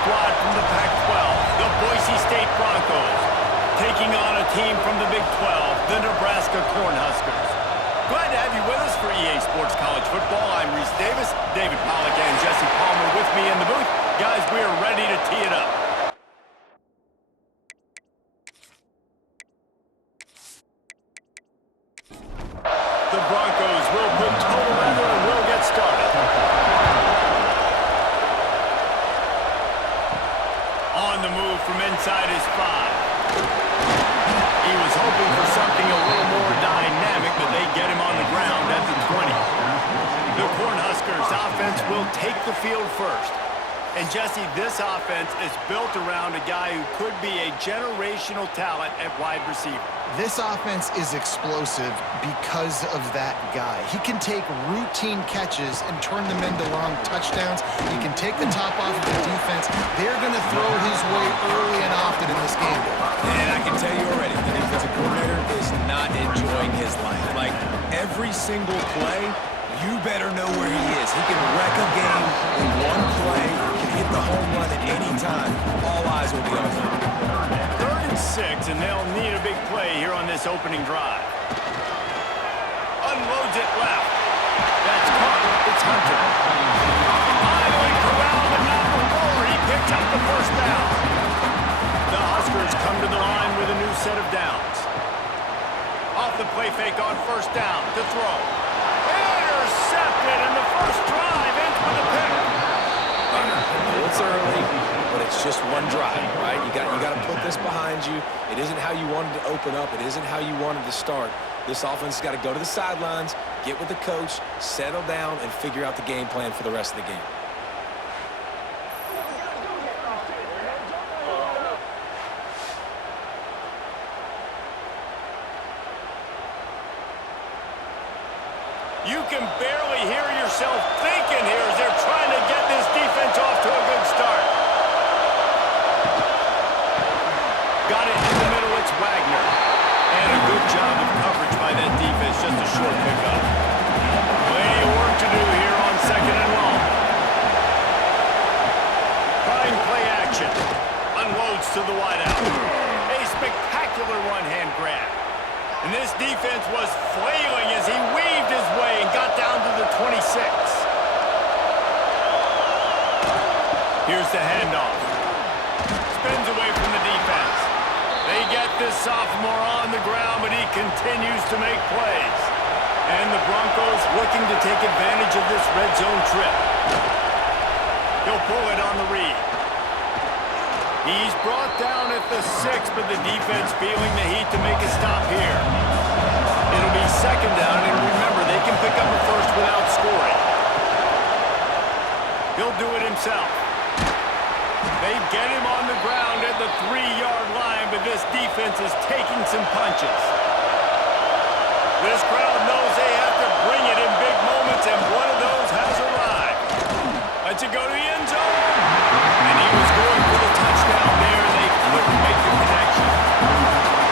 squad from the Pac-12, the Boise State Broncos, taking on a team from the Big 12, the Nebraska Cornhuskers. Glad to have you with us for EA Sports College Football. I'm Reese Davis, David Pollack and Jesse Palmer with me in the booth. Guys, we are ready to tee it up. The Broncos will put total weather and will get started. On the move from inside his 5. He was hoping for something a little more dynamic, but they get him on the ground at the 20. The Cornhuskers offense will take the field first. And Jesse, this offense is built around a guy who could be a generational talent at wide receiver. This offense is explosive because of that guy. He can take routine catches and turn them into long touchdowns. He can take the top off of the defense. They're going to throw his way early and often in this game. And I can tell you already, the defensive coordinator is not enjoying his life. Like, every single play, you better know where he is. He can wreck a game in one play, can hit the home run at any time. All eyes will be on him. 3rd and 6, and they'll need a big play here on this opening drive. Unloads it left. That's caught. It's Hunter. Finally corralled, but not before he picked up the first down. The Huskers come to the line with a new set of downs. Off the play fake on 1st down to throw. Intercepted, and the first drive ends with a pick. It's early, but it's just one drive, right? You got to put this behind you. It isn't how you wanted to open up. It isn't how you wanted to start. This offense has got to go to the sidelines, get with the coach, settle down, and figure out the game plan for the rest of the game. You can barely hear yourself thinking here as they're trying to get this defense off to a good start. Got it in the middle, it's Wagner. And a good job of coverage by that defense, just a short pickup. Plenty of work to do here on 2nd and long. Fine play action. Unloads to the wideout. A spectacular one-hand grab. And this defense was flailing as he weaved his way and got down to the 26. Here's the handoff. Spins away from the defense. They get this sophomore on the ground, but he continues to make plays. And the Broncos looking to take advantage of this red zone trip. He'll pull it on the read. He's brought down at the 6, but the defense feeling the heat to make a stop here. It'll be 2nd down, and remember, they can pick up a first without scoring. He'll do it himself. They get him on the ground at the 3-yard line, but this defense is taking some punches. This crowd knows they have to bring it in big moments, and one of those has arrived. Lets it go to the end zone. And he was going for the touchdown there, and they couldn't make the connection.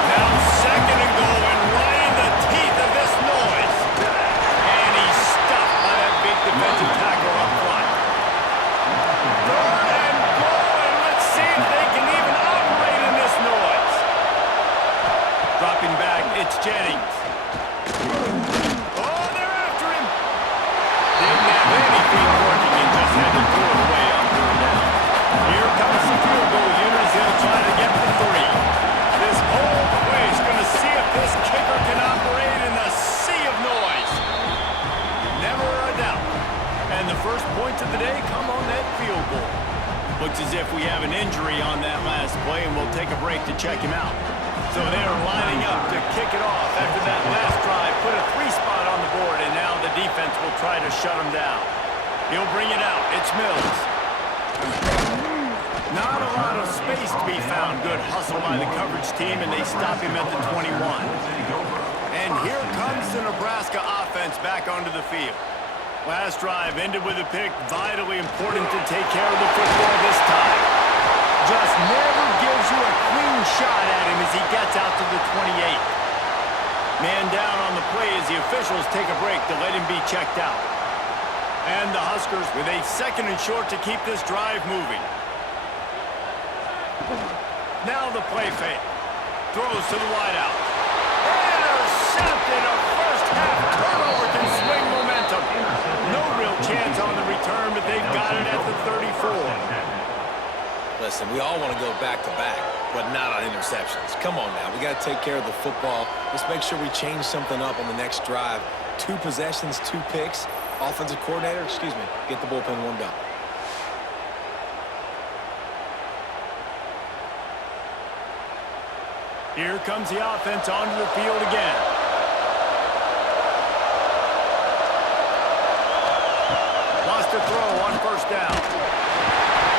Now 2nd and goal, and right in the teeth of this noise. And he's stuffed by that big defensive tackle up front. 3rd and goal, and let's see if they can even operate in this noise. Dropping back, it's Jennings. Oh, they're after him. Didn't have anything working and just had to throw it away on 3rd down. Here comes the field goal unit as they'll try to get the 3. This whole place is going to see if this kicker can operate in the sea of noise. Never a doubt. And the first points of the day come on that field goal. Looks as if we have an injury on that last play, and we'll take a break to check him out. So they're lining up to kick it off after that last drive. Put a 3 spot on the board, and now the defense will try to shut him down. He'll bring it out. It's Mills. Not a lot of space to be found. Good hustle by the coverage team, and they stop him at the 21. And here comes the Nebraska offense back onto the field. Last drive ended with a pick. Vitally important to take care of the football this time. Just never gives you a clean shot at him as he gets out to the 28. Man down on the play as the officials take a break to let him be checked out. And the Huskers with a 2nd and short to keep this drive moving. Now the play fake. Throws to the wideout. Intercepted. A first-half turnover can swing momentum. No real chance on the return, but they've got it at the 34. Listen, we all want to go back-to-back, but not on interceptions. Come on now. We got to take care of the football. Let's make sure we change something up on the next drive. 2 possessions, 2 picks. Offensive coordinator, get the bullpen warmed up. Here comes the offense onto the field again. Lost a throw on first down.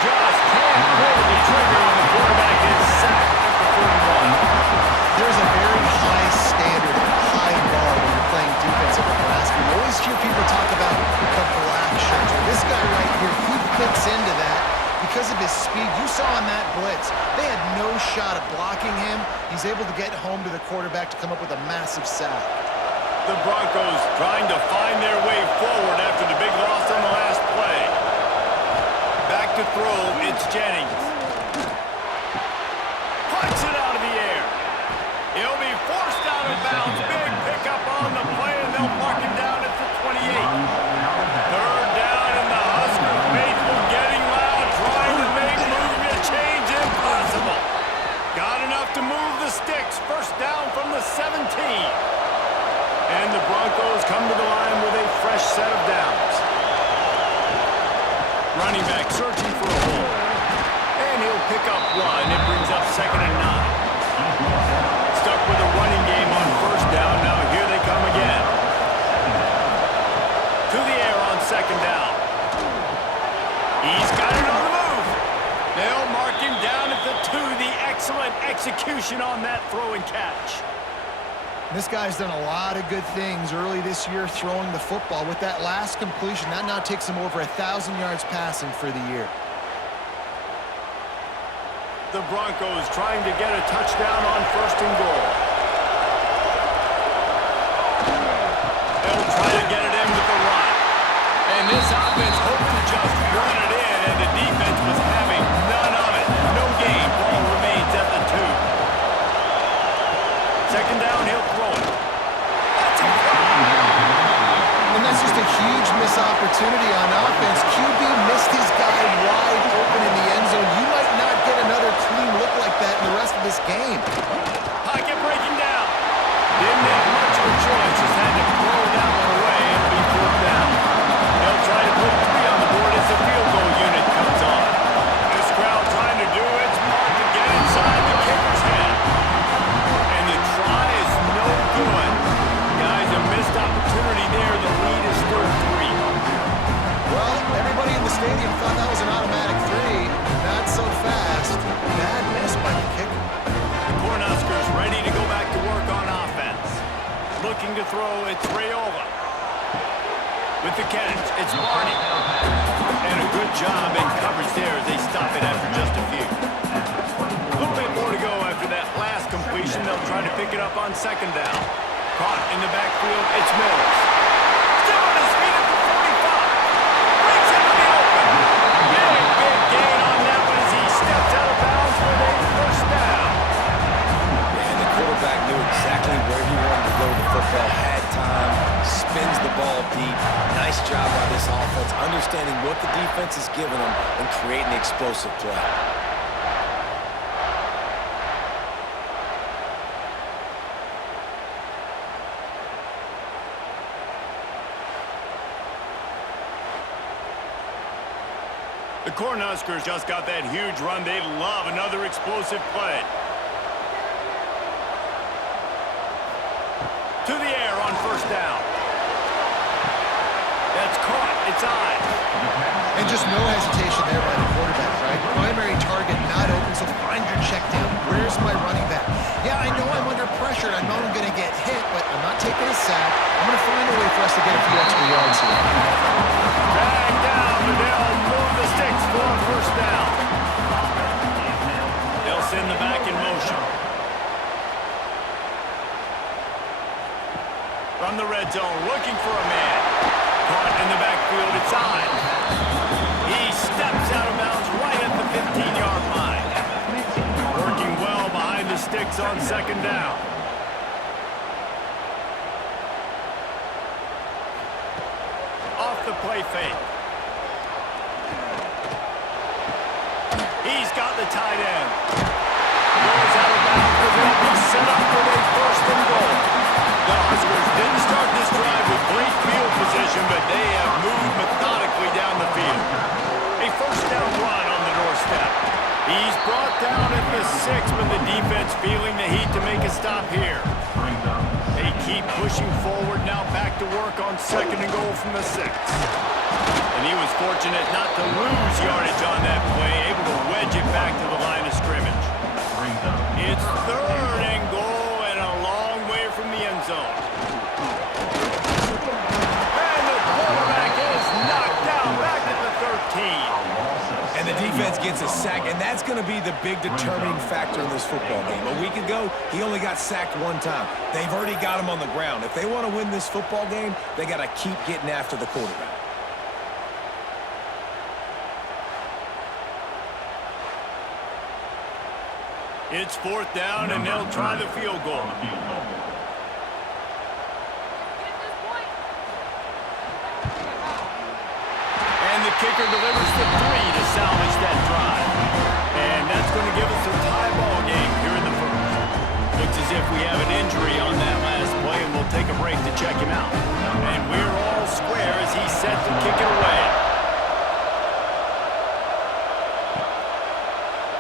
Just can't pull the trigger when the quarterback is sacked at the 41. There's a very high standard, high bar when you're playing defense at Nebraska. You always hear people talk about the black shirts. This guy right here, he fits into that because of his speed. You saw on that blitz, they had no shot at blocking him. He's able to get home to the quarterback to come up with a massive sack. The Broncos trying to find their way forward after the big loss on the last play. Back to throw, it's Jennings. Puts it out of the air. He'll be forced out of bounds. Big pickup on the play, and they'll mark him down at the 28. Third down, and the Husker faithful getting loud, trying to make movement change impossible. Got enough to move the sticks. First down from the 17. And the Broncos come to the line with a fresh set of downs. Running back searching for a hole. And he'll pick up 1. It brings up 2nd and 9. Stuck with a running game on first down. Now here they come again. To the air on 2nd down. He's got it on the move. They'll mark him down at the 2. The excellent execution on that throw and catch. This guy's done a lot of good things early this year throwing the football. With that last completion, that now takes him over 1,000 yards passing for the year. The Broncos trying to get a touchdown on 1st and goal. They'll try to get it in with the run. And this offense hoped to just run it in, and the defense was having none of it. No gain. Ball remains at the 2. 2nd down, he'll throw it. That's a And that's just a huge missed opportunity on offense. QB missed his guy wide open in the end zone. You might not get another clean look like that in the rest of this game. pocket breaking down. Didn't have much of a choice. Just had to throw that one away and be 4th down. They'll try to put 3 on the board as the field goal unit comes on. This crowd trying to do its part to get inside the kicker's head. And the try is no good. Guys, a missed opportunity there. The lead is still 3. Well, everybody in the stadium thought that was an automatic 3. Not so fast. Bad miss by the kicker. The Cornhuskers ready to go back to work on offense. Looking to throw, it's Rayola. With the catch, it's Barney. And a good job in coverage there as they stop it after just a few. A little bit more to go after that last completion. They'll try to pick it up on 2nd down. Caught in the backfield, it's Mills. Still on his feet at the 45. Breaks into the open. Big gain on that one as he steps out of bounds with a 1st down. And the quarterback knew exactly where he wanted to go with the football, had time, spins the ball deep. Nice job by this offense, understanding what the defense is giving them and creating the explosive play. The Cornhuskers just got that huge run. They love another explosive play. To the air on 1st down. That's caught. It's eyes. And just no hesitation there by the quarterback, right? Primary target not open, so find your check down. Where's my running back? Yeah, I know I'm under pressure. I know I'm going to get hit, but I'm not taking a sack. I'm going to find a way for us to get a few extra yards here. Drag down, but they'll move the sticks for a 1st down. They'll send the back in motion. From the red zone, looking for a man. Caught in the backfield, it's on. He steps out of bounds right at the 15-yard line. fake. He's got the tight end. Goes out of bounds, but they'll be set up with a first and goal. The Huskers didn't start this drive with great field position, but they have moved methodically down the field. A first down run on the doorstep. He's brought down at the 6, but the defense feeling the heat to make a stop here. They keep pushing forward, now back to work on second and goal from the 6. And he was fortunate not to lose yardage on that play, able to wedge it back to the line of scrimmage. It's third and goal and a long way from the end zone. And the quarterback is knocked down back at the 13. And the defense gets a sack, and that's going to be the big determining factor in this football game. A week ago, he only got sacked one time. They've already got him on the ground. If they want to win this football game, they got to keep getting after the quarterback. It's fourth down, and they'll try the field goal. And the kicker delivers the 3 to salvage that drive. And that's going to give us a tie ball game here in the first. Looks as if we have an injury on that last play, and we'll take a break to check him out. And we're all square as he's set to kick it away.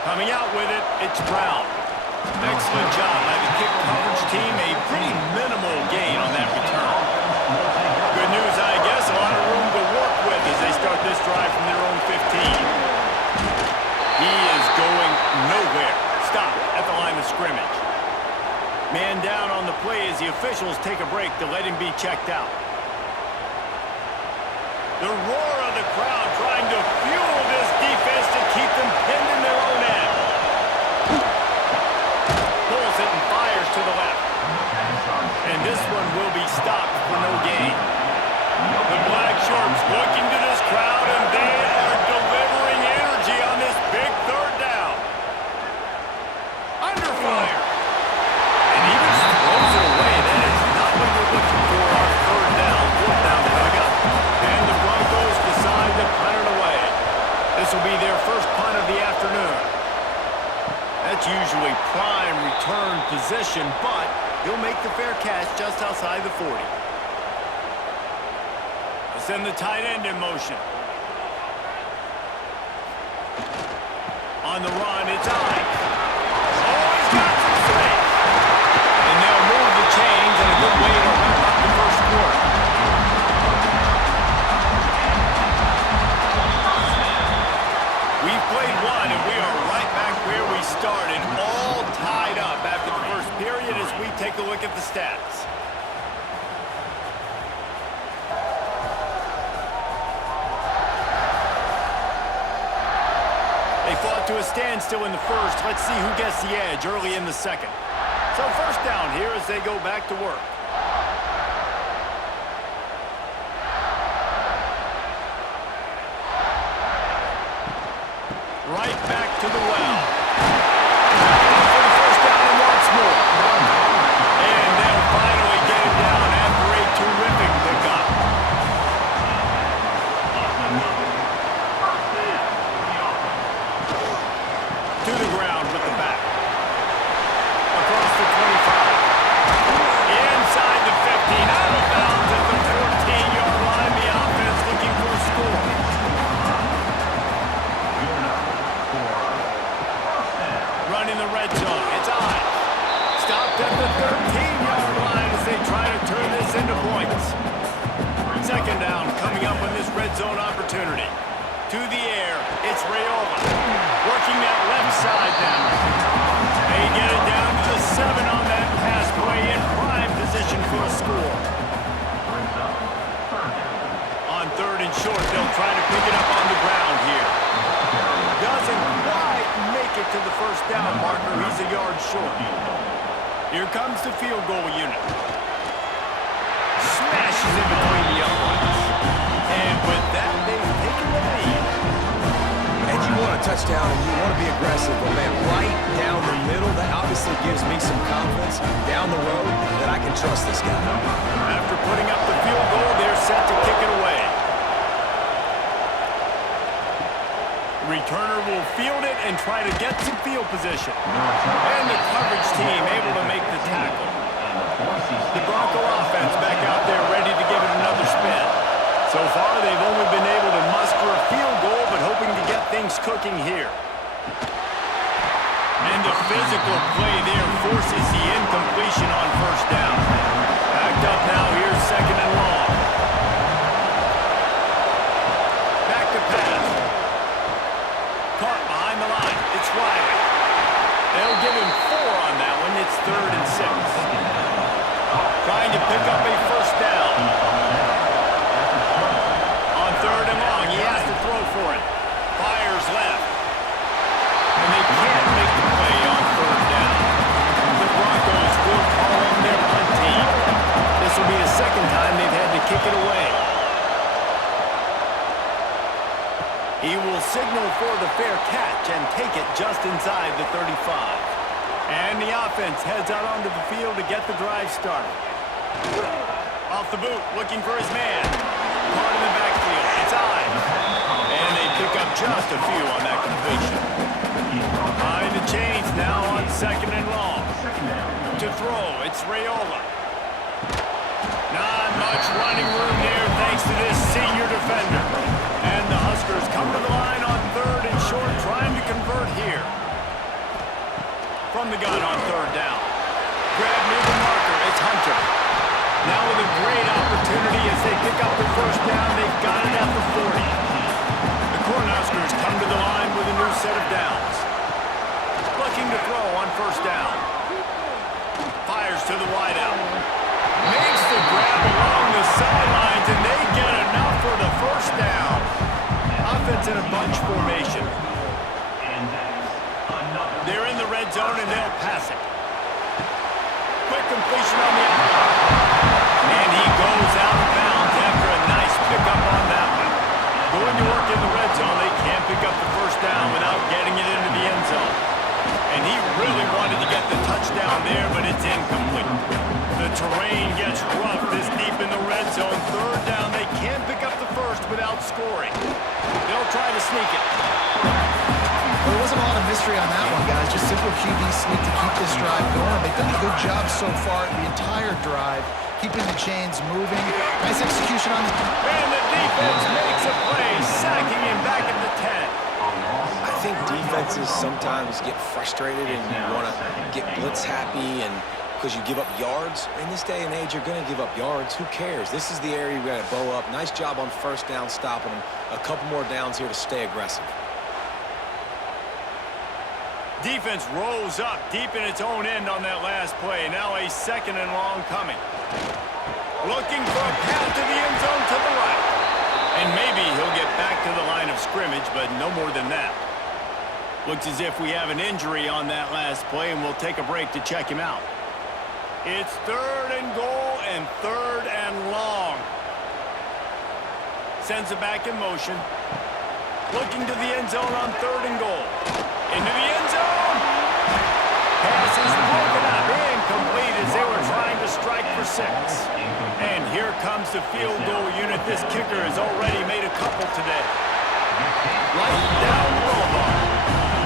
Coming out with it, it's Brown. Excellent job by the kick coverage team. A pretty minimal gain on that return. Good news, I guess. A lot of room to work with as they start this drive from their own 15. He is going nowhere. Stop at the line of scrimmage. Man down on the play as the officials take a break to let him be checked out. The roar of the crowd trying to fuel this defense to keep them pinned in their own end. Pulls it and fires to the left. And this one will be stopped for no gain. The Black Shorts looking to this crowd, and they are delivering energy on this big third down. Under fire. And he just throws it away. That is not what you're looking for on third down. Fourth down coming up. And the Broncos decide to punt it away. This will be their first punt of the afternoon. That's usually prime return position, but he'll make the fair catch just outside the 40. Let's send the tight end in motion. On the run, it's Ives. Oh, he's got some space. And they'll move the chains in a good way to wrap up the first quarter. We've played one, and we are right back where we started, all tied up after the first period as we take a look at the stats. They fought to a standstill in the first. Let's see who gets the edge early in the second. So first down here as they go back to work. Right back to the well. For the first down and once more. And they'll finally get him down after a terrific pickup. To the ground with the back. Across the 25. Inside the 15. Out of bounds at the 14-yard line. The offense looking for a score. Running the red zone. It's Ives. Stopped at the 13-yard line as they try to turn this into points. Second down coming up on this red zone opportunity. To the air, it's Rayola. Working that left side now. They get it down to the 7 on that pass play in prime position for a score. On third and short, they'll try to pick it up on the ground here. Doesn't quite make it to the first down marker. He's a yard short. Here comes the field goal unit. Smashes in between the uprights. And with that, they've taken the lead. And you want a touchdown and you want to be aggressive, but man, right down the middle, that obviously gives me some confidence down the road that I can trust this guy. After putting up the field goal, they're set to kick it away. Returner will field it and try to get some field position. And the coverage team able to make the tackle. The Bronco offense back out there ready to give it another spin. So far, they've only been able to muster a field goal, but hoping to get things cooking here. And the physical play there forces the incompletion on first down. Backed up now, here's second and long. Back to pass. Caught behind the line. It's Riley. They'll give him 4 on that one. It's 3rd and 6. Trying to pick up a first down. On 3rd and long, he has to throw for it. Fires left. And they can't make the play on 3rd down. The Broncos will call on their punt team. This will be the second time they've had to kick it away. He will signal for the fair catch and take it just inside the 35. And the offense heads out onto the field to get the drive started. Off the boot, looking for his man. Caught in the backfield. It's Ives. And they pick up just a few on that completion. Behind the chains now on 2nd and long. To throw, it's Raiola. Not much running room there thanks to this senior defender. And the Huskers come to the line on 3rd and short, trying to convert here. From the gun on 3rd down. Grab near the marker, it's Hunter. Now with a great opportunity as they pick up the first down, they've got it at the 40. The Cornhuskers come to the line with a new set of downs. Looking to throw on first down. Fires to the wideout. Makes the grab along the sidelines, and they get enough for the first down. Offense in a bunch formation. They're in the red zone, and they'll pass it. Quick completion on the outline. And he goes out of bounds after a nice pickup on that one. Going to work in the red zone, they can't pick up the first down without getting it into the end zone. And he really wanted to get the touchdown there, but it's incomplete. The terrain gets rough this deep in the red zone. 3rd down, they can't pick up the first without scoring. They'll try to sneak it. Well, there wasn't a lot of mystery on that one, guys. Just simple QB sneak to keep this drive going. They've done a good job so far the entire drive, keeping the chains moving. Nice execution on the... And the defense makes a play, sacking him back at the 10. I think defenses sometimes get frustrated and you want to get blitz happy and because you give up yards. In this day and age, you're going to give up yards. Who cares? This is the area you got to bow up. Nice job on first down, stopping them. A couple more downs here to stay aggressive. Defense rolls up deep in its own end on that last play. Now a 2nd and long coming. Looking for a path to the end zone to the right. And maybe he'll get back to the line of scrimmage, but no more than that. Looks as if we have an injury on that last play, and we'll take a break to check him out. It's 3rd and goal and 3rd and long. Sends it back in motion. Looking to the end zone on 3rd and goal. Into the end zone. Pass is broken up. Incomplete as they were trying to strike for 6. And here comes the field goal unit. This kicker has already made a couple today. Right down the boulevard.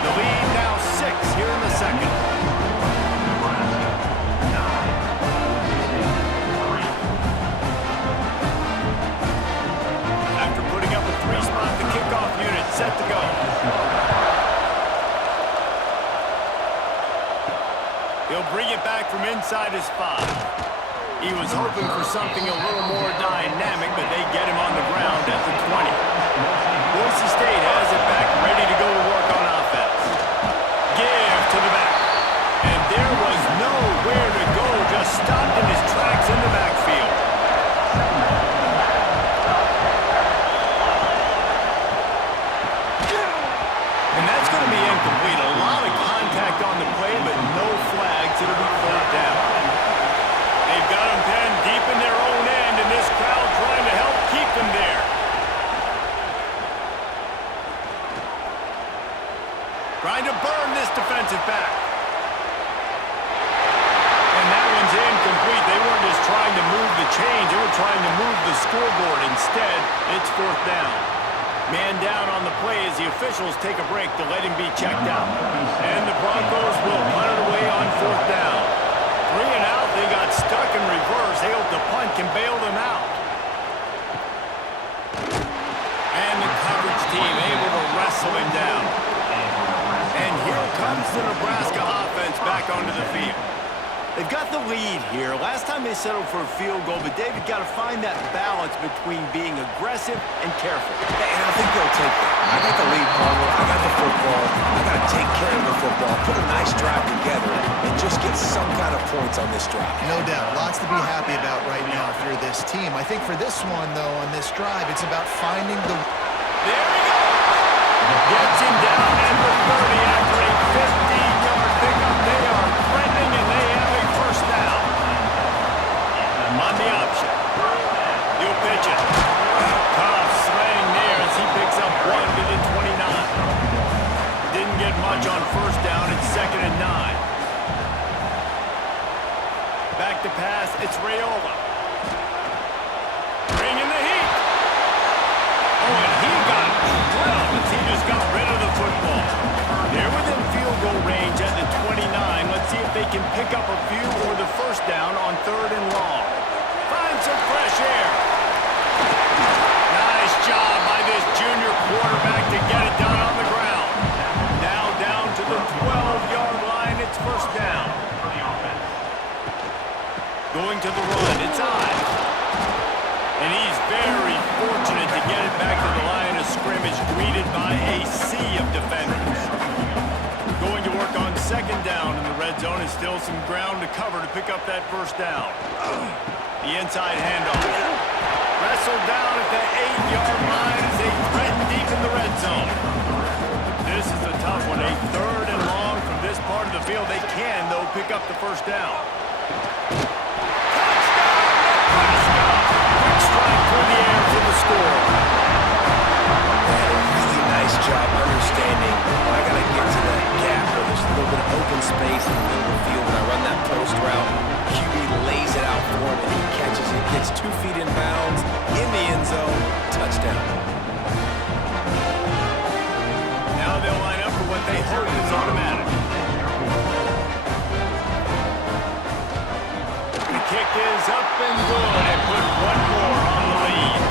The lead now 6 here in the second. After putting up a 3-spot, the kickoff unit set to go. He'll bring it back from inside his 5. He was hoping for something a little more dynamic, but they get him on the ground at the 20. Boise State has it back, ready to go to work on offense. Give to the back. And there was nowhere to go, just stopped in his tracks in the backfield. And that's going to be incomplete. A lot of contact on the play, but no flags. It'll be 3rd down. They've got him pinned deep in their own end, and this crowd trying to help keep them there. Trying to burn this defensive back. And that one's incomplete. They weren't just trying to move the chains. They were trying to move the scoreboard. Instead, it's 4th down. Man down on the play as the officials take a break to let him be checked out. And the Broncos will punt it away on 4th down. 3 and out, they got stuck in reverse. They hope the punt can bail them out. And the coverage team able to wrestle him down. And here comes the Nebraska offense back onto the field. They've got the lead here. Last time they settled for a field goal, but David got to find that balance between being aggressive and careful. And I think they'll take that. I got the lead, Palmer. I got the football. I got to take care of the football, put a nice drive together, and just get some kind of points on this drive. No doubt. Lots to be happy about right now if you're this team. I think for this one, though, on this drive, it's about finding the... There he goes! Gets him down at the 30 after a 15-yard pickup. They are threatening, and they have a first down. On the option. He'll pitch it. Tough swing there as he picks up 1 to the 29. Didn't get much on first down. It's 2nd and 9. Back to pass. It's Raiola. Bringing the heat. Oh, and he got drilled as he just got rid of the football. They're within field goal range at the 29. Let's see if they can pick up a few or the first down on 3rd and long. Find some fresh air. Nice job by this junior quarterback to get it done on the ground. Now down to the 12-yard line. It's first down. Going to the run. It's Ives. And he's very fortunate to get it back to the line of scrimmage, greeted by a sea of defenders. Going to work on 2nd down in the red zone, and still some ground to cover to pick up that first down. The inside handoff. Wrestled down at the 8-yard line as they threaten deep in the red zone. This is a tough one, a 3rd and long from this part of the field. They can, though, pick up the first down. Through the air for the score. They had a really nice job understanding I got to get to that gap where there's a little bit of open space in the middle of the field. When I run that post route, QB lays it out for him, and he catches it, gets 2 feet in bounds, in the end zone, touchdown. Now they'll line up for what they hope is automatic. The kick is up and good, and put 1 more on the lead.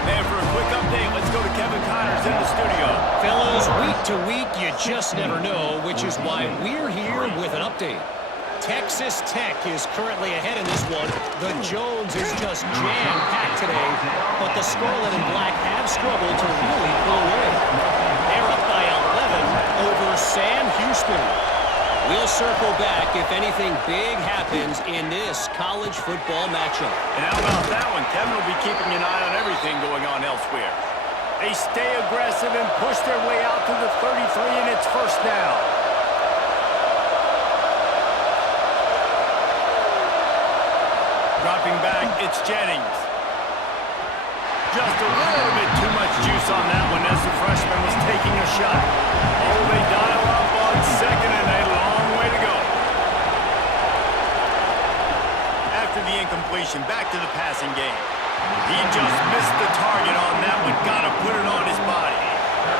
And for a quick update, let's go to Kevin Connors in the studio. Fellows, week to week, you just never know, which is why we're here with an update. Texas Tech is currently ahead in this one. The Jones is just jam-packed today, but the Scarlet and Black have struggled to really pull away. They're up by 11 over Sam Houston. We'll circle back if anything big happens in this college football matchup. And how about that one? Kevin will be keeping an eye on everything going on elsewhere. They stay aggressive and push their way out to the 33, and it's first down. Dropping back, it's Jennings. Just a little bit too much juice on that one as the freshman was taking a shot. Oh, they dial up on 2nd and a long way to go. After the incompletion, back to the passing game. He just missed the target on that one. Got to put it on his body.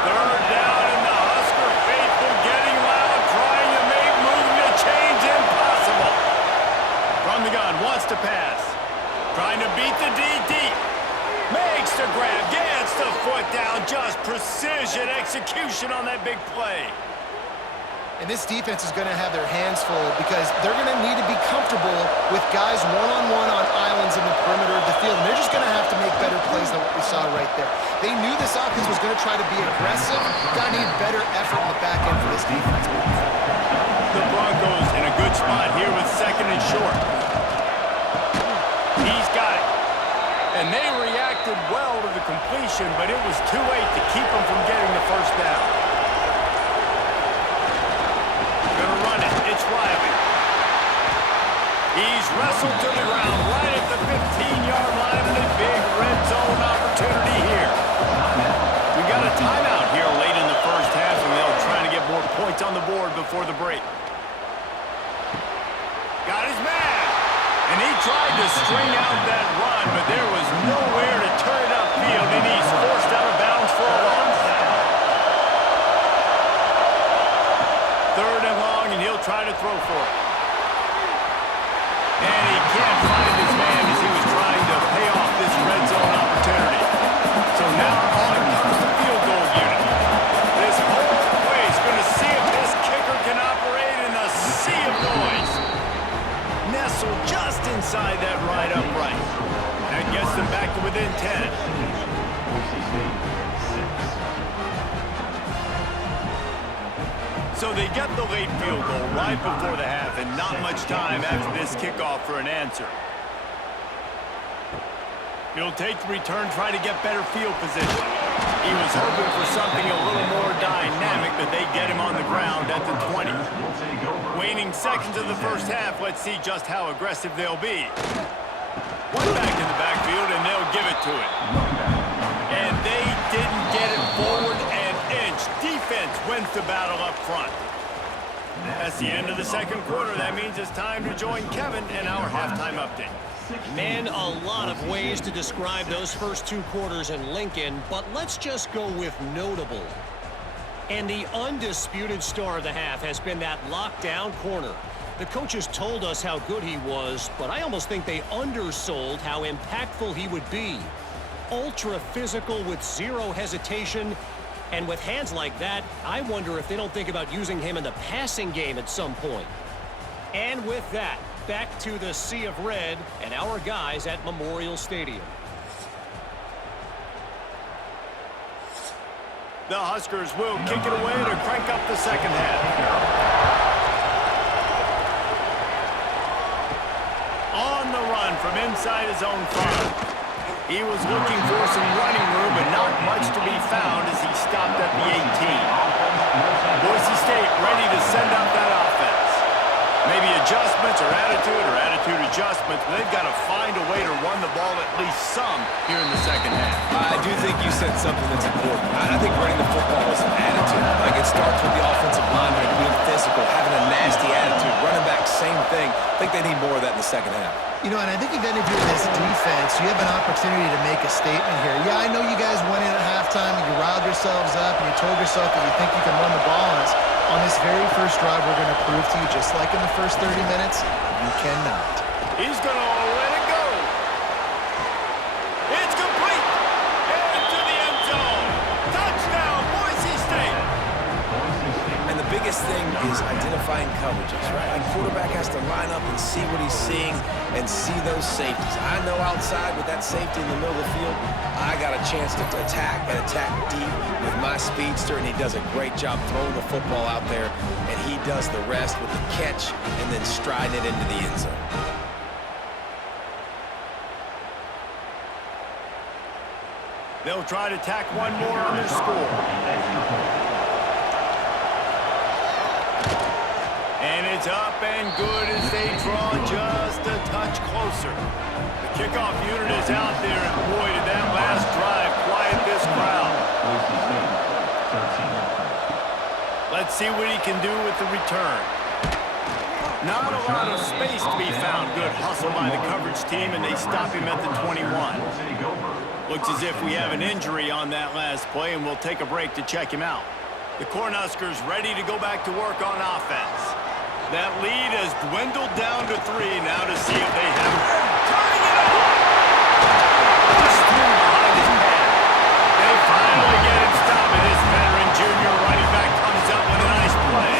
3rd down, and the Husker faithful getting loud, trying to make moving the change impossible. From the gun, wants to pass. Trying to beat the D deep. Makes the grab, gets the foot down. Just precision execution on that big play. And this defense is going to have their hands full because they're going to need to be comfortable with guys one-on-one on islands in the perimeter of the field. And they're just going to have to make better plays than what we saw right there. They knew this offense was going to try to be aggressive. Got to need better effort in the back end for this defense. The Broncos in a good spot here with 2nd and short. He's got it. And they reacted well to the completion, but it was too late to keep them from getting the first down. Gonna run it. It's Riley. He's wrestled to the ground right at the 15-yard line, and a big red zone opportunity here. We got a timeout here late in the first half, and they'll try to get more points on the board before the break. Got his man. And he tried to string out that run, but there was nowhere to turn it upfield, and he's forced out of bounds They'll try to throw for it. And he can't find his man as he was trying to pay off this red zone opportunity. So now on comes the field goal unit. This whole play is going to see if this kicker can operate in a sea of noise. Nestled just inside that right upright. That gets them back to within 10. So they get the late field goal right before the half and not much time after this kickoff for an answer. He'll take the return, try to get better field position. He was hoping for something a little more dynamic, but they get him on the ground at the 20. Waning seconds of the first half, let's see just how aggressive they'll be. One back in the backfield, and they'll give it to him. And they didn't get it forward an inch. Defense wins the battle up front. That's the end of the second quarter. That means it's time to join Kevin in our halftime update. Man, a lot of ways to describe those first two quarters in Lincoln, but let's just go with notable. And the undisputed star of the half has been that lockdown corner. The coaches told us how good he was, but I almost think they undersold how impactful he would be. Ultra physical with zero hesitation, and with hands like that, I wonder if they don't think about using him in the passing game at some point. And with that, back to the Sea of Red and our guys at Memorial Stadium. The Huskers will kick it away to crank up the second half. On the run from inside his own 5. He was looking for some running room, but not much to be found as he stopped at the 18. Boise State ready to send out that offense. Maybe adjustments or attitude adjustments, but they've got to find a way to run the ball at least some here in the second half. I do think you said something that's important. I think running the football is an attitude. Like, it starts with the offensive lineman being physical, having a nasty attitude. Running back, same thing. I think they need more of that in the second half. You know, and I think even if you're this defense, you have an opportunity to make a statement here. Yeah, I know you guys went in at halftime and you riled yourselves up and you told yourself that you think you can run the ball on us. On this very first drive, we're going to prove to you, just like in the first 30 minutes, you cannot. He's going to let it go. It's complete. Into the end zone. Touchdown, Boise State. And the biggest thing is identifying coverages, right? A quarterback has to line up and see what he's seeing and see those safeties. I know outside with that safety in the middle of the field, I got a chance to attack and attack deep with my speedster, and he does a great job throwing the football out there, and he does the rest with the catch and then striding it into the end zone. They'll try to tack one more on their score. And it's up and good as they draw just a touch closer. The kickoff unit is out there, and boy, did that last drive quiet this crowd. Let's see what he can do with the return. Not a lot of space to be found. Good hustle by the coverage team, and they stop him at the 21. Looks as if we have an injury on that last play, and we'll take a break to check him out. The Cornhuskers ready to go back to work on offense. That lead has dwindled down to 3 now to see if they have it. Turning it up! Just through behind his pad. They finally get him stopped, and this veteran junior running back comes up with a nice play.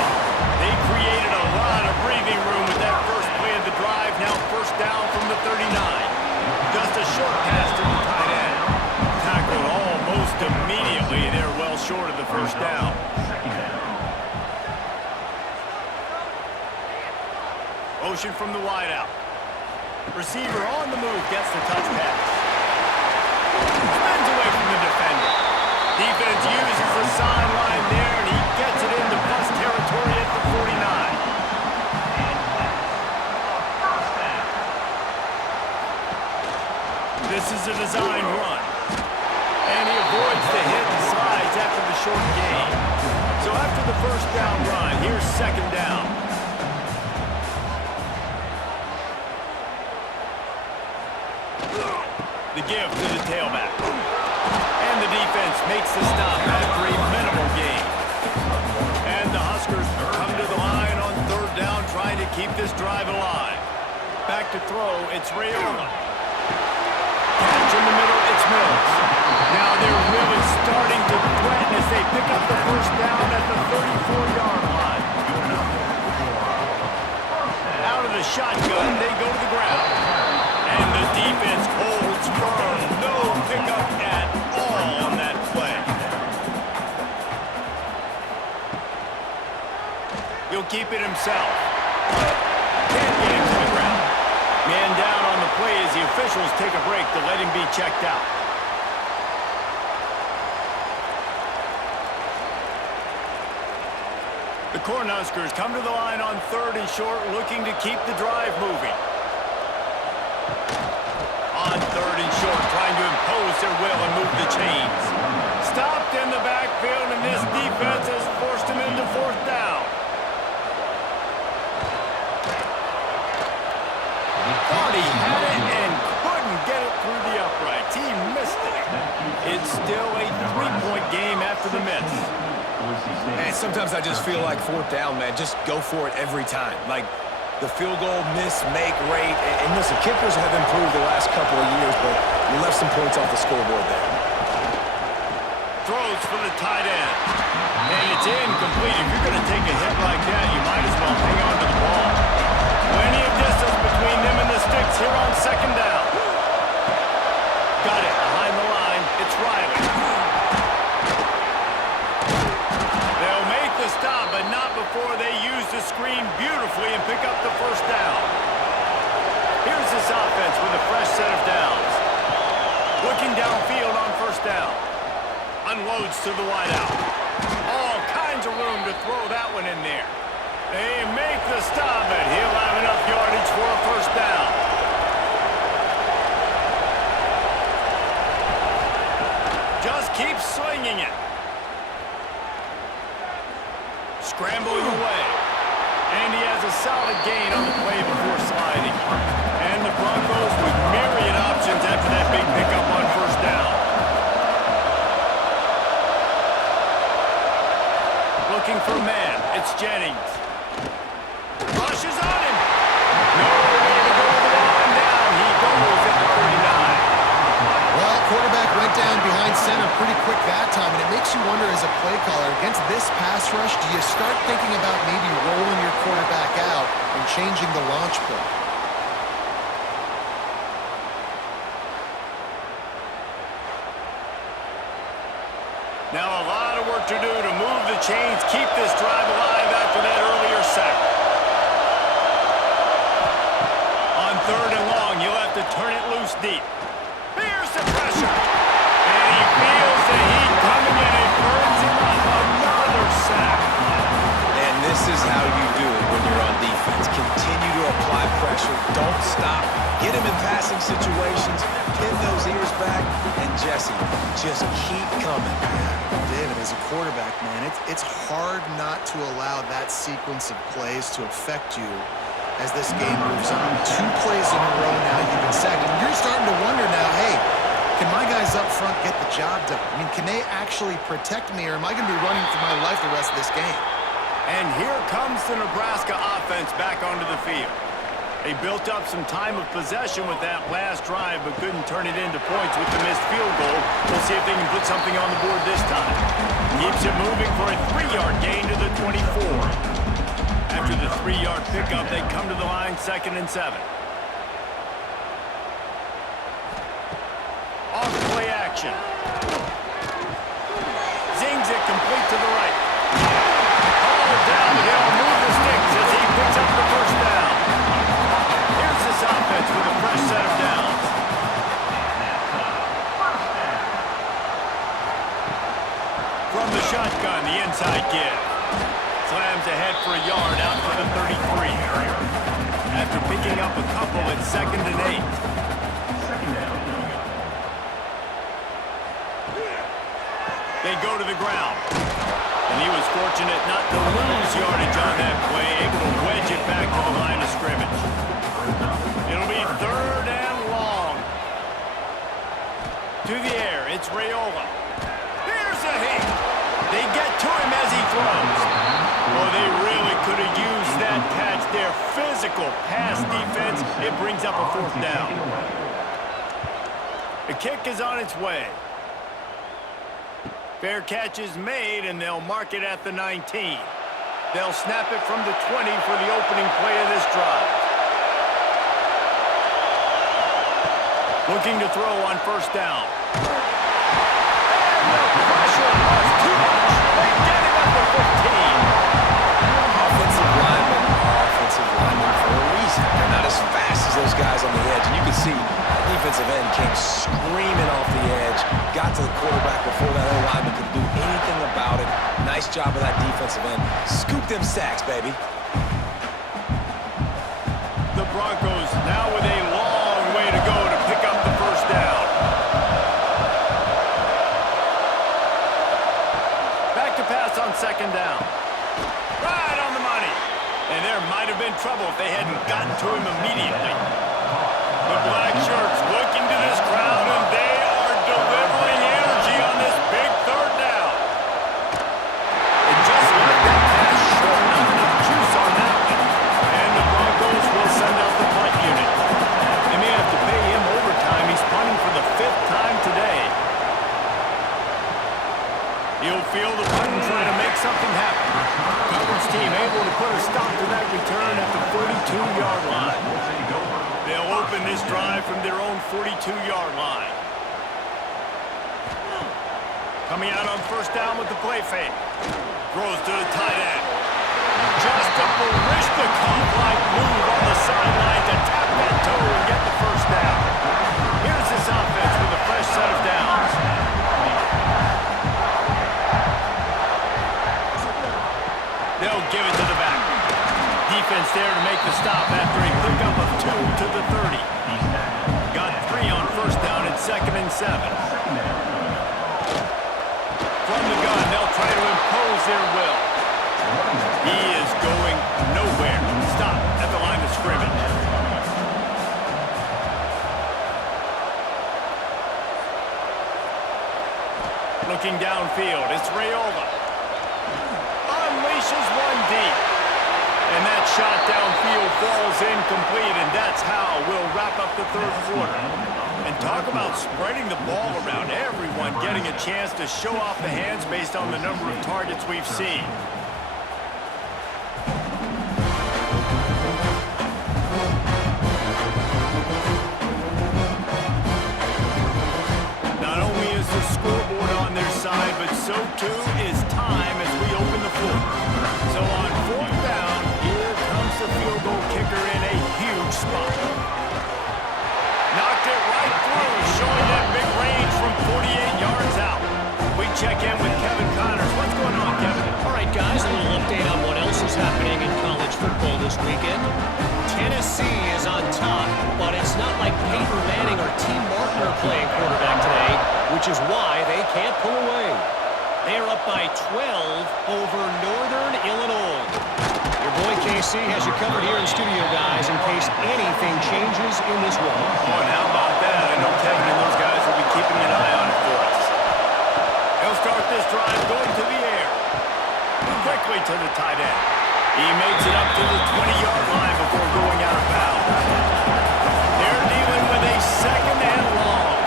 They created a lot of breathing room with that first play of the drive. Now first down from the 39. Just a short pass to the tight end. Tackled almost immediately. They're well short of the first down. Motion from the wideout. Receiver on the move gets the touch pass. Spins away from the defender. Defense uses the sideline there, and he gets it into plus territory at the 49. This is a design run. And he avoids the hit and slides after the short gain. So after the first down run, here's second down. The give to the tailback. And the defense makes the stop after a minimal gain. And the Huskers come to the line on third it's Rayola. Catch in the middle, it's Mills. Now they're really starting to threaten as they pick up the first down at the 34-yard line. Out of the shotgun, they go to the ground. And the defense holds firm. No pickup at all on that play. He'll keep it himself. Can't get him to the ground. Man down on the play as the officials take a break to let him be checked out. The Cornhuskers come to the line on 3rd and short, looking to keep the drive moving. On 3rd and short, trying to impose their will and move the chains. Stopped in the backfield, and this defense has forced him into 4th down. Thought he had it and couldn't get it through the uprights. He missed it. It's still a 3-point game after the miss. Man, sometimes I just feel like 4th down, man. Just go for it every time. Like the field goal miss, make rate. And listen, kickers have improved the last couple of years, but you left some points off the scoreboard there. Throws for the tight end. And it's incomplete. If you're going to take a hit like that, you might as well hang on to the ball. Plenty of distance between them and the sticks here on 2nd down. Got it behind the line. It's Riley. They'll make the stop, but not before they use the screen beautifully and pick up the 1st down. Here's this offense with a fresh set of downs. Looking downfield on 1st down. Unloads to the wideout. All kinds of room to throw that one in there. They make the stop, but he'll have enough yardage for a 1st down. Just keep slinging it. Scrambling away. And he has a solid gain on the play before sliding. And the Broncos with myriad options after that big pickup on 1st down. Looking for a man. It's Jennings. Rushes on him. No way to go with the line down. He goes at the 39. Well, quarterback went down behind center pretty quick that time, and it makes you wonder as a play caller, against this pass rush, do you start thinking about maybe rolling your quarterback out and changing the launch play? Now a lot of work to do to move the chains, keep this drive alive after that earlier sack. On 3rd and long, you'll have to turn it loose deep. Here's the pressure. And he feels the heat coming in and burns him up. Another sack. And this is how you do it when you're on defense. Continue to apply pressure. Don't stop. Get him in passing situations. Pin those ears back. And Jesse, just keep coming. David, as a quarterback, man, it's hard not to allow that sequence of plays to affect you as this game moves on. 2 plays in a row now, you've been sacked. And you're starting to wonder now, hey, can my guys up front get the job done? I mean, can they actually protect me, or am I going to be running for my life the rest of this game? And here comes the Nebraska offense back onto the field. They built up some time of possession with that last drive, but couldn't turn it into points with the missed field goal. We'll see if they can put something on the board this time. Keeps it moving for a 3-yard gain to the 24. After the 3-yard pickup, they come to the line 2nd and 7. Off play action. Zings it complete to the right. All down, but they'll move the sticks as he picks up the 1st down. Here's this offense with a fresh set of downs. From the shotgun, the inside give. Slams ahead for a yard out to the 33. After picking up a couple at 2nd and 8. They go to the ground. And he was fortunate not to lose yardage on that play, able to wedge it back to the line of scrimmage. It'll be 3rd and long. To the air, it's Rayola. Here's a hit. They get to him as he throws. Well, they really could have used that catch there physically. clinical pass defense. It brings up a 4th down. The kick is on its way. Fair catch is made, and they'll mark it at the 19. They'll snap it from the 20 for the opening play of this drive. Looking to throw on 1st down. And the pressure was too much. They get him at the 15. Offensive linemen are offensive linemen for a reason. They're not as fast as those guys on the edge. And you can see the defensive end came screaming off the edge, got to the quarterback before that O-lineman could do anything about it. Nice job of that defensive end. Scoop them sacks, baby. The Broncos now with a long way to go to pick up the 1st down. Back to pass on 2nd down. Right on the money. And there might have been trouble if they hadn't gotten to him immediately. The black shirts look into this crowd, and they are delivering energy on this big 3rd down. And just like that pass, short, not enough juice on that one. And the Broncos will send out the punt unit. They may have to pay him overtime. He's punting for the 5th time today. He'll field the punt and try to make something happen. Coverage team able to put a stop to that return at the 42-yard line. They'll open this drive from their own 42-yard line. Coming out on 1st down with the play fake. Throws to the tight end. Just a Barishnikov-like move on the sideline to tap that toe and get the 1st down. Here's this offense with a fresh set of downs. They'll give it to the back. Defense there to make the stop after a pickup of 2 to the 30. Got 3 on 1st down and 2nd and 7. From the gun, they'll try to impose their will. He is going nowhere. Stop at the line of scrimmage. Looking downfield, it's Raiola. Unleashes one deep. And that shot downfield falls incomplete, and that's how we'll wrap up the 3rd quarter. And talk about spreading the ball around, everyone getting a chance to show off the hands based on the number of targets we've seen. Not only is the scoreboard on their side, but so too is time as we open the 4th. So on 4th down, here comes the field goal kicker in a huge spot. Knocked it right through, showing that big range from 48 yards out. We check in with Kevin Connors. What's going on, Kevin? All right, guys, a little update on what else is happening in college football this weekend. Tennessee is on top, but it's not like Peyton Manning or T. Martin are playing quarterback today, which is why they can't pull away. They're up by 12 over Northern Illinois. Your boy KC has you covered here in studio, guys, in case anything changes in this one. Oh, and how about that? I know Kevin and those guys will be keeping an eye on it for us. He'll start this drive going to the air. Quickly to the tight end. He makes it up to the 20-yard line before going out of bounds. They're dealing with a 2nd and long.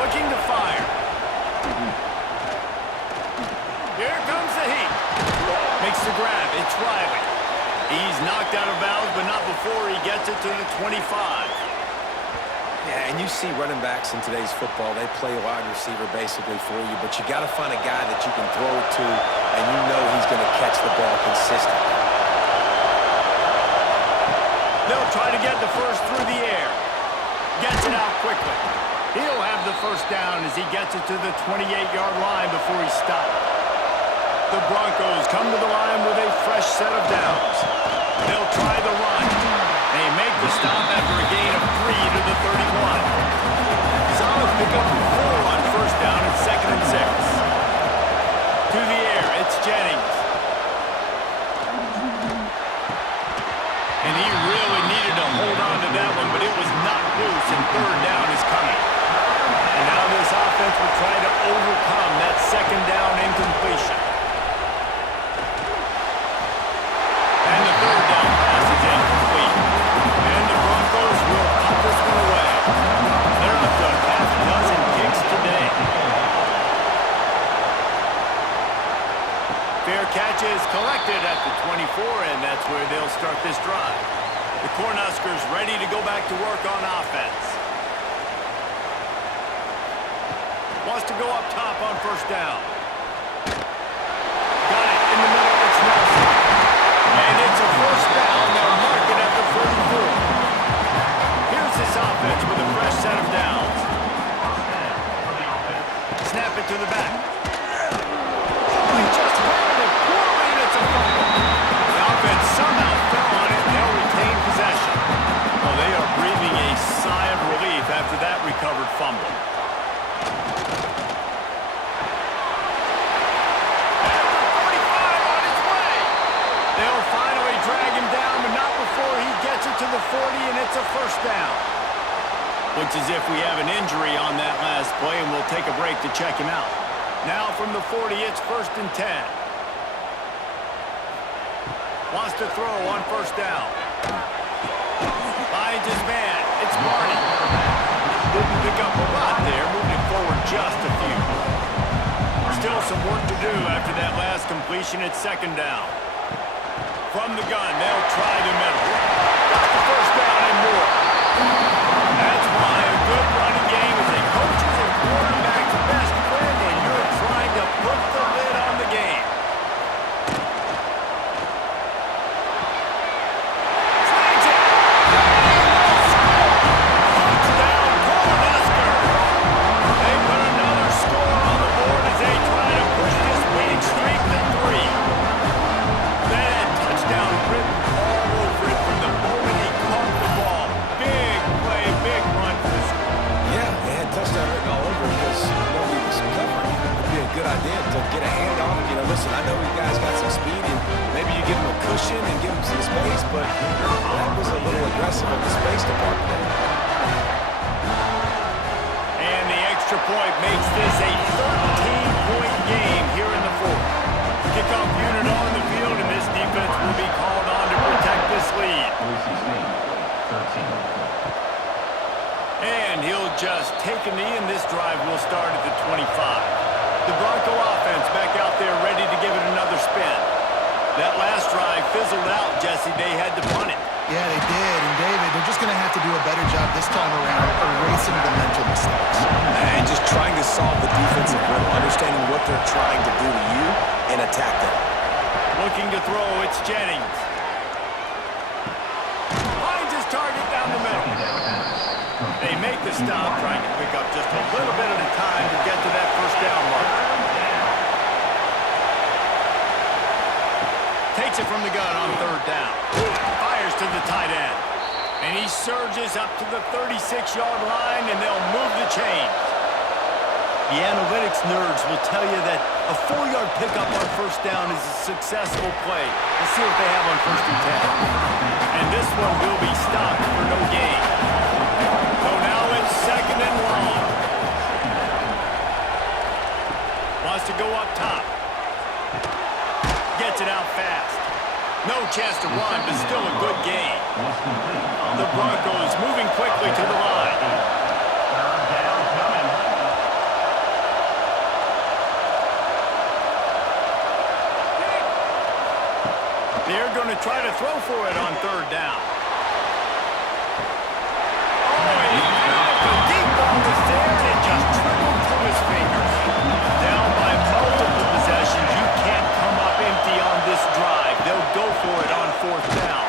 Looking to fire. Here comes the heat. Makes the grab. It's Riley. He's knocked out of bounds, but not before he gets it to the 25. Yeah, and you see running backs in today's football, they play wide receiver basically for you, but you got to find a guy that you can throw it to, and you know he's going to catch the ball consistently. They'll try to get the 1st through the air. Gets it out quickly. He'll have the 1st down as he gets it to the 28-yard line before he stopped. The Broncos come to the line with a fresh set of downs. They'll try the run. They make the stop after a gain of 3 to the 31. Solid pickup of 4 on 1st down and 2nd and 6. To the air, it's Jennings. And he really needed to hold on to that one, but it was knocked loose, and 3rd down is coming. And now this offense will try to overcome that 2nd down incompletion. catch is collected at the 24, and that's where they'll start this drive. The Cornhuskers ready to go back to work on offense. Wants to go up top on first down. Got it in the middle. It's Nelson. And it's a first down. They'll mark it at the 44. Here's this offense with a fresh set of downs. Snap it to the back. Oh, he just handled it poorly, and it's a fumble. The offense somehow fell on it, and they'll retain possession. Well, they are breathing a sigh of relief after that recovered fumble. They'll finally drag him down, but not before he gets it to the 40, and it's a first down. Looks as if we have an injury on that last play, and we'll take a break to check him out. Now from the 40, it's 1st and 10. Wants to throw on first down. Finds his man. It's Barney. Didn't pick up a lot there, moving forward just a few. Still some work to do after that last completion. It's 2nd down. From the gun, they'll try the middle. Got the first down and more. That's why a good running game is a coach's and quarterback's best friend when you're trying to put the lid on the game. Slides it. Touchdown, Cornhuskers. They put another score on the board as they try to push this winning streak to 3. Touchdown written all over it from the moment he caught the ball. Big play, big run for the score. Yeah, they had touchdown written all over it because nobody was covering it. It would be a good idea to get a hand on it. You know, listen, I know you guys got some speed, and maybe you give them a cushion and give them some space, but that was a little aggressive in the space department there. And the extra point makes this a 13-point game here in the 4th. Kickoff unit on the field, and this defense will be called on to protect this lead. And he'll just take a knee, and this drive will start at the 25. The Bronco offense back out there ready to give it another spin. That last drive fizzled out, Jesse. They had to punt it. Yeah, they did. And, David, they're just going to have to do a better job this time around erasing the mental mistakes. And just trying to solve the defensive riddle, understanding what they're trying to do to you and attack them. Looking to throw, it's Jennings. Finds his target down the middle. They make the stop, trying to pick up just a little bit at a time to get to that first down mark. Takes it from the gun on 3rd down. Fires to the tight end. And he surges up to the 36-yard line, and they'll move the chains. The analytics nerds will tell you that a 4-yard pickup on first down is a successful play. Let's see what they have on 1st and 10. And this one will be stopped for no gain. So now it's 2nd and long. Wants to go up top. Gets it out fast. No chance to run, but still a good gain. The Broncos moving quickly to the line. They're going to try to throw for it on 3rd down. Oh, the deep ball was there, and it just trickled through his fingers. Down by multiple possessions, you can't come up empty on this drive. They'll go for it on 4th down.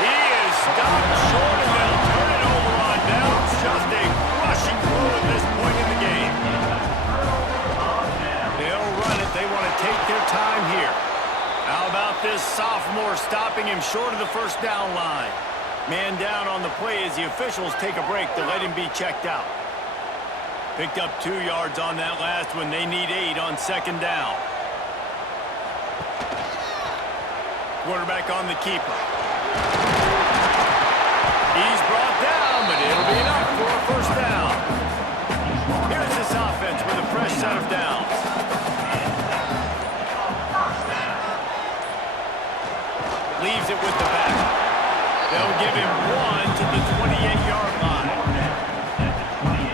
He is stopped short, and they'll turn it over on downs. Just a crushing blow at this point in the game. They'll run it. They want to take their time here. How about this sophomore stopping him short of the first down line? Man down on the play as the officials take a break to let him be checked out. Picked up 2 yards on that last one. They need 8 on 2nd down. Quarterback on the keeper. He's brought down, but it'll be enough for a first down. Here's this offense with a fresh set of downs. Leaves it with the back. They'll give him 1 to the 28-yard line.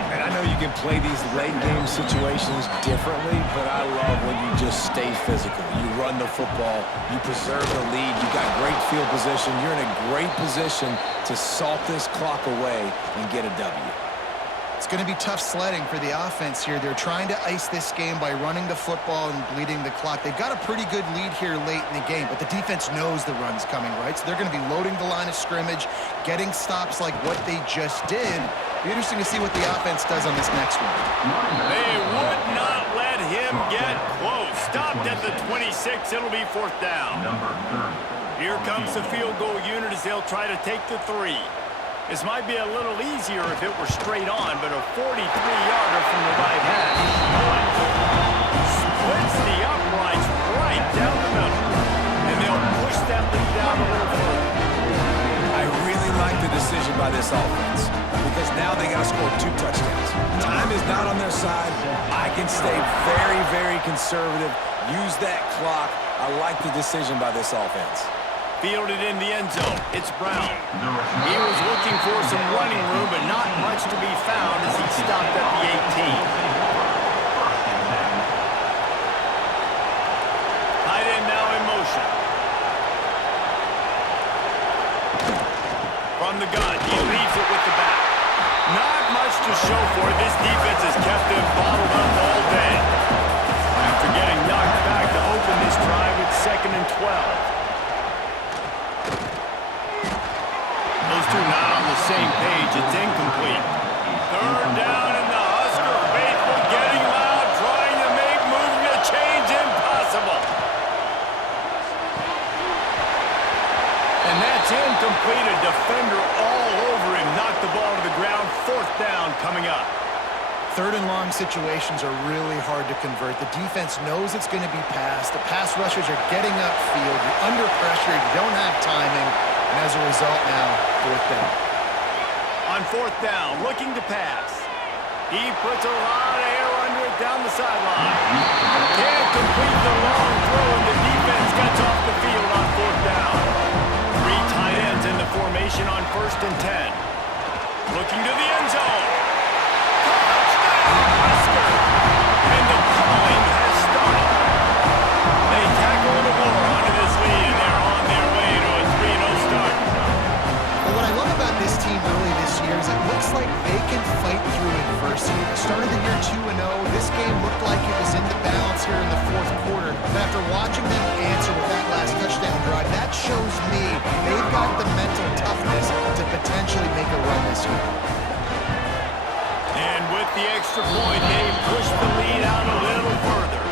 And I know you can can play these late game situations differently, but I love when you just stay physical. You run the football, you preserve the lead, you got great field position. You're in a great position to salt this clock away and get a W. It's going to be tough sledding for the offense here. They're trying to ice this game by running the football and bleeding the clock. They've got a pretty good lead here late in the game, but the defense knows the run's coming, right? So they're going to be loading the line of scrimmage, getting stops like what they just did. Be interesting to see what the offense does on this next one. They would not let him get close. Stopped at the 26. It'll be 4th down. Here comes the field goal unit as they'll try to take the 3. This might be a little easier if it were straight on, but a 43-yarder from the right hash. Splits the uprights right down the middle. And they'll push that lead out a little further. I really like the decision by this offense because now they got to score 2 touchdowns. Time is not on their side. I can stay very, very conservative. Use that clock. I like the decision by this offense. Fielded in the end zone. It's Brown. He was looking for some running room, but not much to be found as he stopped at the 18. Tight end now in motion. From the gun, he leaves it with the back. Not much to show for it. This defense has kept them bottled up all day. After getting knocked back to open this drive, it's 2nd and 12. Those two not on the same page. It's incomplete. 3rd down, and the Husker faithful getting loud, trying to make moving a change impossible. And that's incomplete. A defender all over him. Knocked the ball to the ground. 4th down coming up. 3rd and long situations are really hard to convert. The defense knows it's going to be passed. The pass rushers are getting upfield. You're under pressure. You don't have timing. And as a result now, 4th down. On 4th down, looking to pass. He puts a lot of air under it down the sideline. Can't complete the long throw, and the defense gets off the field on 4th down. 3 tight ends in the formation on 1st and 10. Looking to the end zone. Touchdown, Husker! And the pummeling has started. They tackle the war onto this lead, and they're on their way to a 3-0 start. Well, what I love about this team early this year is it looks like they can fight through adversity. They started the year 2-0. This game looked like it was in the balance here in the 4th quarter. But after watching them answer with that last touchdown drive, that shows me they've got the mental toughness to potentially make a run this year. And with the extra point, they push the lead out a little further.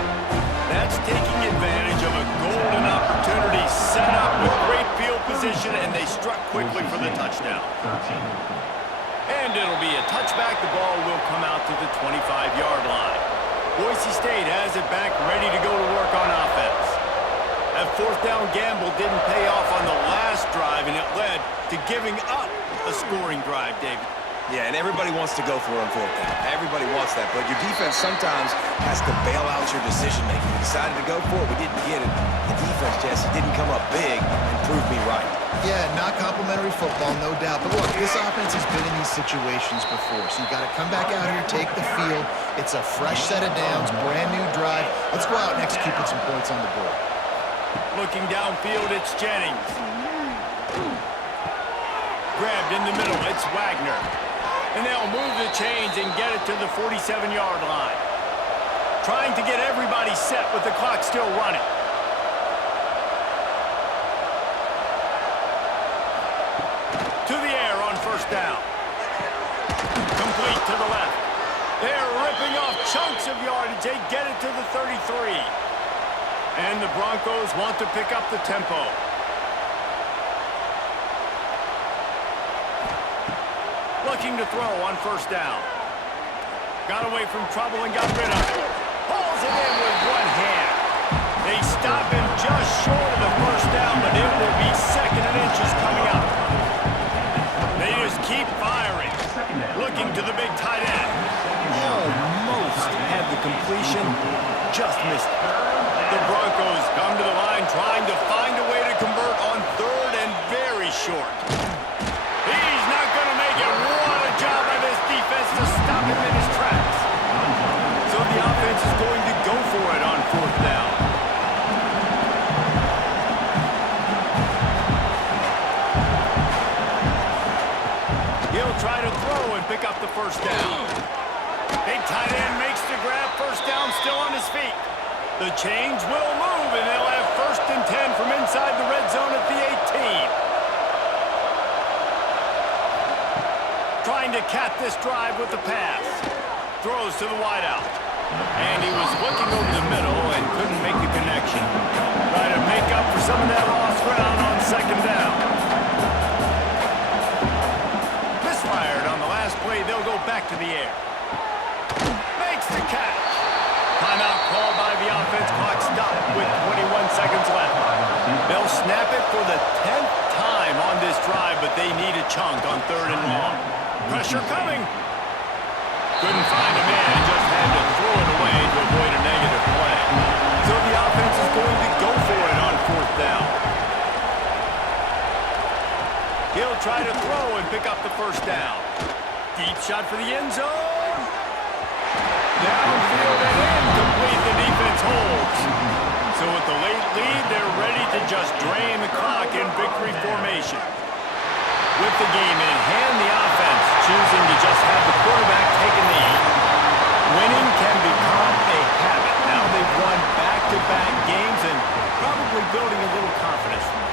That's taking advantage of a golden opportunity set up with great field position, and they struck quickly for the touchdown. And it'll be a touchback. The ball will come out to the 25-yard line. Boise State has it back, ready to go to work on offense. That 4th down gamble didn't pay off on the last drive, and it led to giving up a scoring drive, David. Yeah, and everybody wants to go for it on 4th down. Everybody wants that, but your defense sometimes has to bail out your decision-making. We decided to go for it. We didn't get it. The defense, Jesse, didn't come up big and prove me right. Yeah, not complimentary football, no doubt. But look, this offense has been in these situations before, so you got to come back out here, take the field. It's a fresh set of downs, brand new drive. Let's go out and execute with some points on the board. Looking downfield, it's Jennings. Grabbed in the middle, it's Wagner. And they'll move the chains and get it to the 47-yard line. Trying to get everybody set with the clock still running. To the air on 1st down. Complete to the left. They're ripping off chunks of yardage. They get it to the 33. And the Broncos want to pick up the tempo. Looking to throw on 1st down. Got away from trouble and got rid of it. Pulls it in with one hand. They stop him just short of the 1st down, but it will be 2nd and inches coming up. They just keep firing. Looking to the big tight end. Almost had the completion. Just missed it. The Broncos come to the line trying to find a way to convert on 3rd and very short. He's not going to make it. What a job by this defense to stop him in his tracks. first down. Big tight end makes the grab. First down, still on his feet. The chains will move, and they'll have 1st and 10 from inside the red zone at the 18. Trying to cap this drive with the pass. Throws to the wideout. And he was looking over the middle and couldn't make the connection. Trying to make up for some of that lost ground on 2nd down. Misfired on the last play. They'll go back to the air. Makes the catch. Timeout called by the offense. Clock stopped with 21 seconds left. They'll snap it for the 10th time on this drive, but they need a chunk on 3rd and long. Pressure coming. Couldn't find a man and just had to throw it away to avoid a negative play. So the offense is going to go for it on 4th down. He'll try to throw and pick up the 1st down. Deep shot for the end zone. Downfield and incomplete. The defense holds. So with the late lead, they're ready to just drain the clock in victory formation. With the game in hand, the offense choosing to just have the quarterback take a knee. Winning can become a habit. Now they've won back-to-back games and probably building a little confidence from it.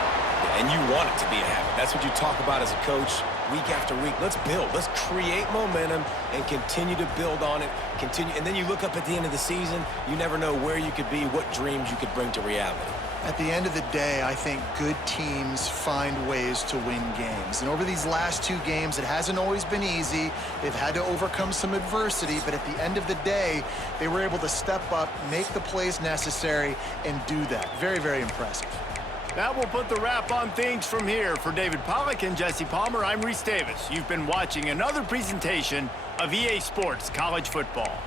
And you want it to be a habit. That's what you talk about as a coach week after week. Let's build. Let's create momentum and continue to build on it. And then you look up at the end of the season, you never know where you could be, what dreams you could bring to reality. At the end of the day, I think good teams find ways to win games. And over these last 2 games, it hasn't always been easy. They've had to overcome some adversity, but at the end of the day, they were able to step up, make the plays necessary, and do that. Very, very impressive. That will put the wrap on things from here. For David Pollack and Jesse Palmer, I'm Reese Davis. You've been watching another presentation of EA Sports College Football.